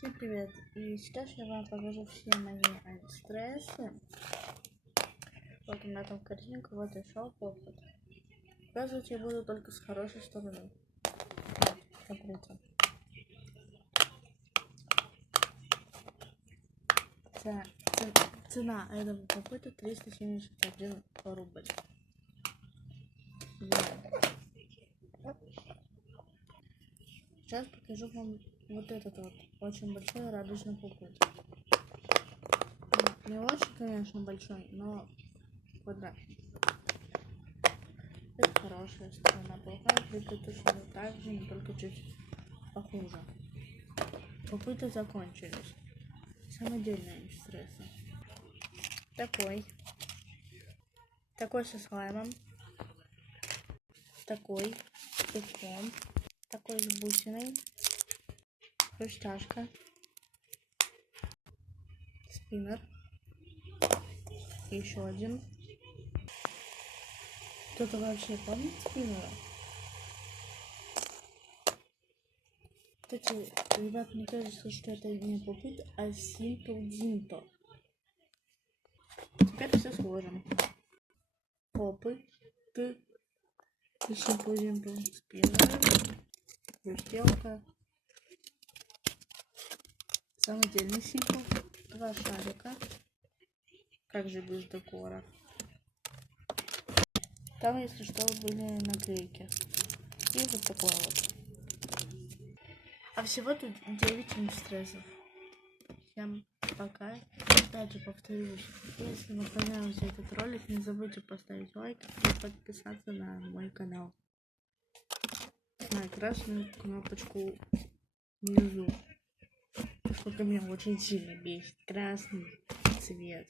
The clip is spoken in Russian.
Всем привет! И сейчас я вам покажу все мои антистрессы. Вот у меня там картинка, вот и шел опыт. Показывать я буду только с хорошей стороны. Смотрите. Цена этого попыта 371 рубль. Сейчас покажу вам вот этот вот очень большой радужный попыт. Не очень, конечно, большой, но квадратный. Это хорошая сторона. Плохая выглядит точно так же, но только чуть похуже. Попыты закончились. Самодельные антистрессы. Такой со слаймом. Такой с песком. Такой с бусиной. Хрустяшка. Спиннер. И еще один. Кто-то вообще помнит спиннера? Кстати, ребят, мне кажется, что это не попыт, а Simple Dinto. Теперь все сложим. Попыт. Simple Dinto. Спиннер. Хрустелка. Самодельный Simple. 2 шарика. Как же без декора. Там, если что, были наклейки. И вот такой вот. А всего тут 9 антистрессов. Всем пока. Кстати, повторюсь, если вам понравился этот ролик, не забудьте поставить лайк и подписаться на мой канал. На красную кнопочку внизу. Что-то меня очень сильно бесит. Красный цвет.